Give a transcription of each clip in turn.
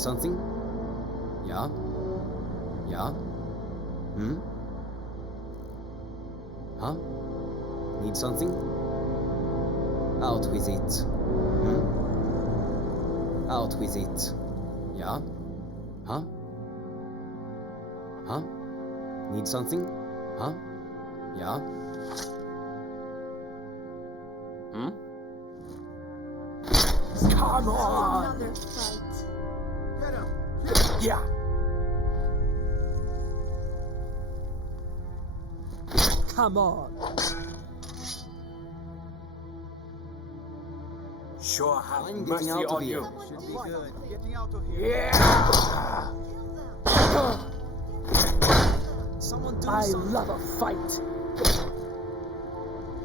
something? Yeah? Yeah? Huh? Need something? Out with it. Out with it. Yeah? Huh? Huh? Need something? Huh? Yeah? Come on! Another fight. Get him! Yeah! Come on! Sure have I'm mercy getting out of on here. you. Should be good. Getting out of here. Yeah! Kill them. Someone do I something! love a fight!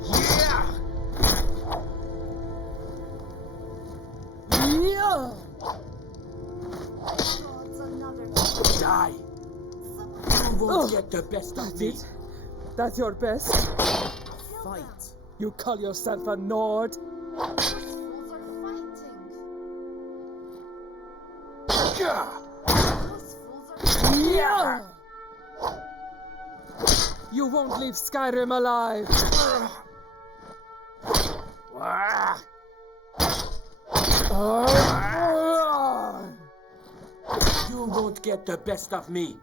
Yeah! Yeah! Gods, another fight. Die! Someone You won't get the best of me. That's your best? kill Fight! them. You call yourself a Nord? Those fools are fighting. Yeah! Those fools are fighting. Yeah! You won't leave Skyrim alive! You won't get the best of me.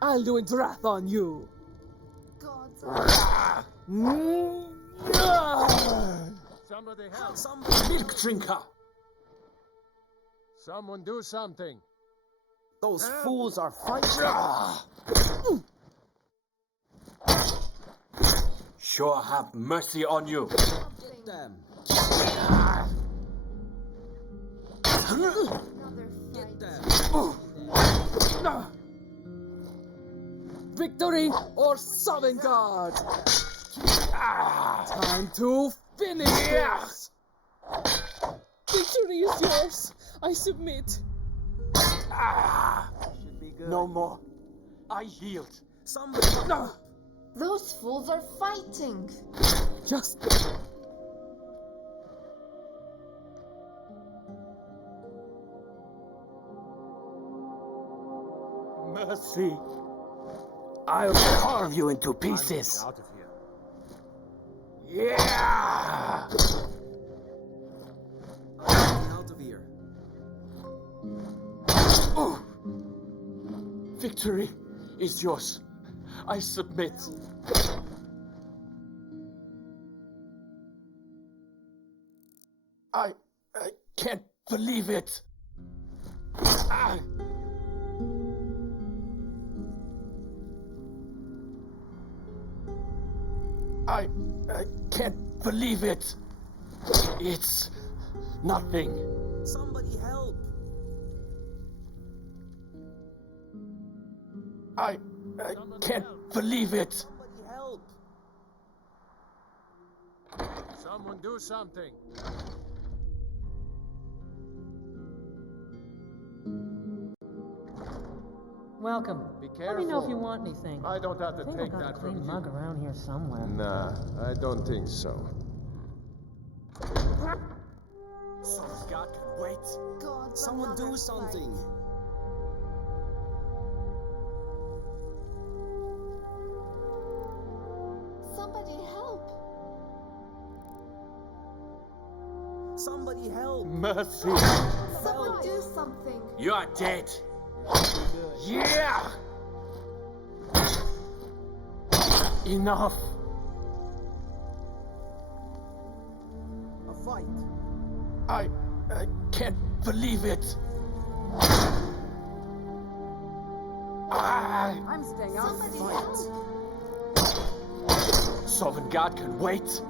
I'll do it wrath on you! Gods, Somebody help. Milk drinker. Someone do something. Those fools are fighting! Sure have mercy on you. something. Them! Another Get fight. them! Victory or Sovngarde! Time to finish this! Victory is yours! I submit! Should be good. No more. I yield. Somebody! Those fools are fighting. Just... Mercy. I'll carve you into pieces. Out of here. Yeah! Getting out of here. Oh. Victory is yours. I submit. I can't believe it. Ah. I can't believe it. It's nothing. Somebody help! I can't believe it. Somebody help! Someone do something. Welcome. Be Let me know if careful. you want anything. I don't have to I think take I got a that clean from mug you. around here somewhere. Nah, I don't think so. God can wait. Gods, Someone another do something! fight. Somebody help. Somebody help! Mercy. Someone do something. You are dead. Yeah. Enough. A fight! I can't believe it. I'm staying out. Somebody help. Sovereign God can wait.